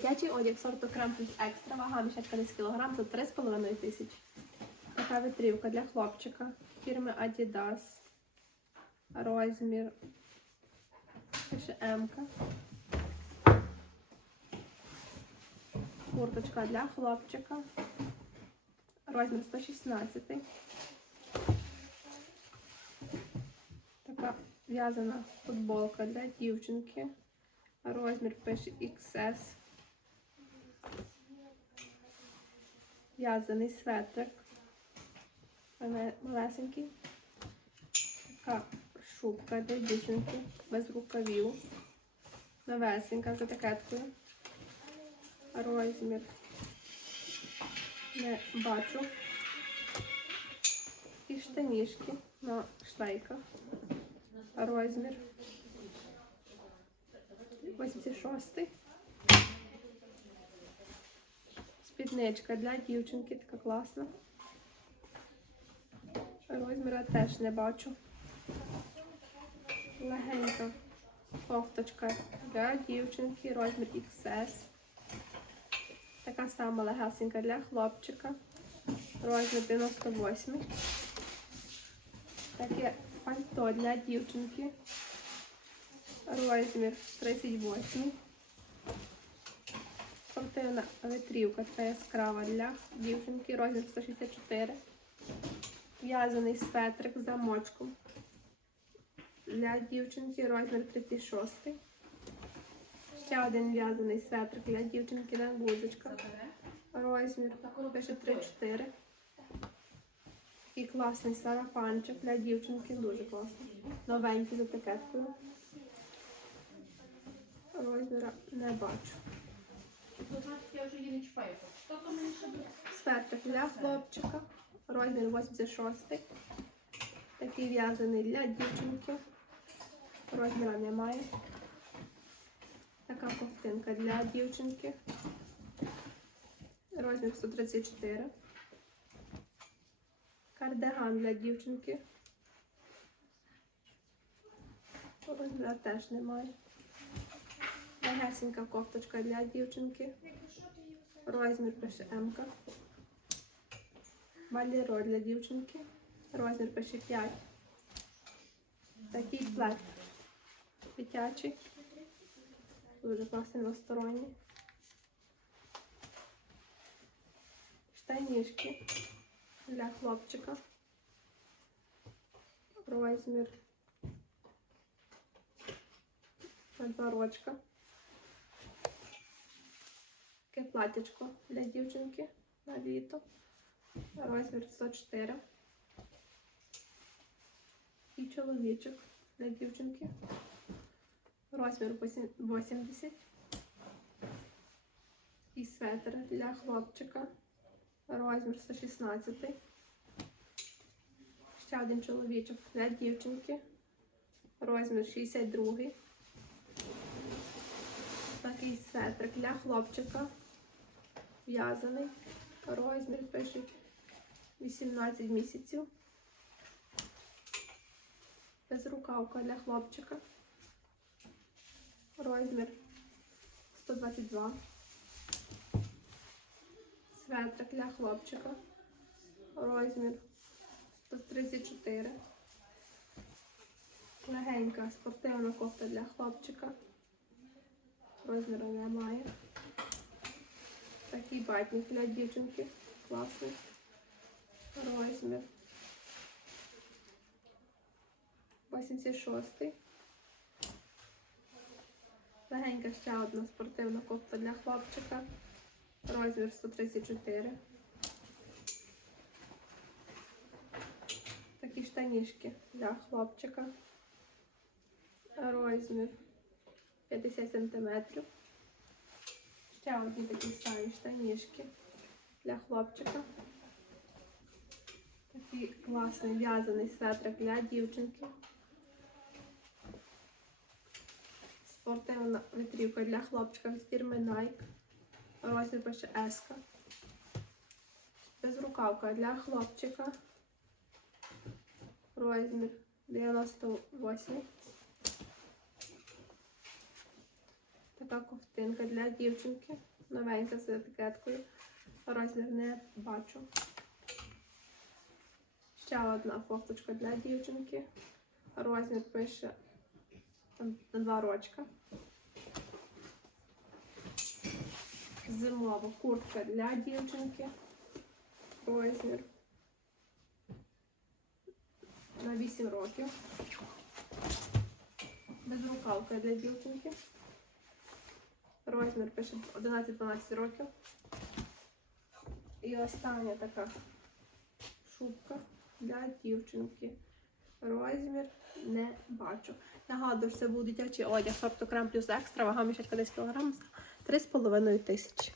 Дитячий одяг сорту крем плюс екстра, вага мішечка десь кілограм за 3,5 тисячі. Така витрівка для хлопчика фірми Adidas. Розмір. Пише М-ка. Курточка для хлопчика. Розмір 116. Така в'язана футболка для дівчинки. Розмір пише XS. В'язаний светрик. Малесенький. Така шубка для дівчинки без рукавів. Новесенька з етикеткою. Розмір. Не бачу. І штанішки на шлейках. Розмір. 86. Спідничка для дівчинки, така класна. Розміра теж не бачу. Легенька кофточка для дівчинки, розмір XS. Така сама легасенька для хлопчика. Розмір 98. Таке пальто для дівчинки. Розмір 38. Спортивна витрівка така яскрава для дівчинки, розмір 164. В'язаний светрик з замочком. Для дівчинки розмір 36. Ще один в'язаний светрик для дівчинки на гузочках. Розмір пише 3-4. І класний сарафанчик для дівчинки, дуже класний. Новенький з етикеткою. Розміра не бачу. Я вже її не чіпаю. Що то мені ще буде? Светрик для хлопчика. Розмір 86. Такий в'язаний для дівчинки. Розміра немає. Така ковтинка для дівчинки. Розмір 134. Кардиган для дівчинки. Розміра теж немає. Легесенька кофточка для дівчинки. Розмір пише М. -ка. Баліро для дівчинки. Розмір пише 5. Такий плед дитячий. Дуже класний двосторонній. Штанішки для хлопчика. Розмір. на Два рочка. Таке платячко для дівчинки на літо. Розмір 104. І чоловічок для дівчинки. Розмір 80. І светр для хлопчика. Розмір 116. Ще один чоловічок для дівчинки. Розмір 62. Такий светрик для хлопчика. В'язаний. Розмір пишуть 18 місяців. Безрукавка для хлопчика. Розмір 122. Светрик для хлопчика. Розмір 134. Легенька спортивна кофта для хлопчика. Розміру немає. Такий батник для дівчинки. Класний. Розмір. 86. Легенька ще одна спортивна кофта для хлопчика. Розмір 134. Такі штанішки для хлопчика. Розмір 50 сантиметрів. Ще одні такі самі штанішки для хлопчика. Такий класний в'язаний светрик для дівчинки. Спортивна витрівка для хлопчика від фірми Nike. Розмір пише S. Безрукавка для хлопчика. Розмір 98. Така ковтинка для дівчинки. Новенька з етикеткою. Розмір не бачу. Ще одна кофточка для дівчинки. Розмір пише на два рочка. Зимова куртка для дівчинки. Розмір на 8 років. Безрукавка для дівчинки. Розмір пише 11-12 років. І остання така шубка для дівчинки. Розмір не бачу. Нагадую, це був дитячий одяг, тобто крем плюс екстра, вага мішечка 10 кг, 3,5 тисячі.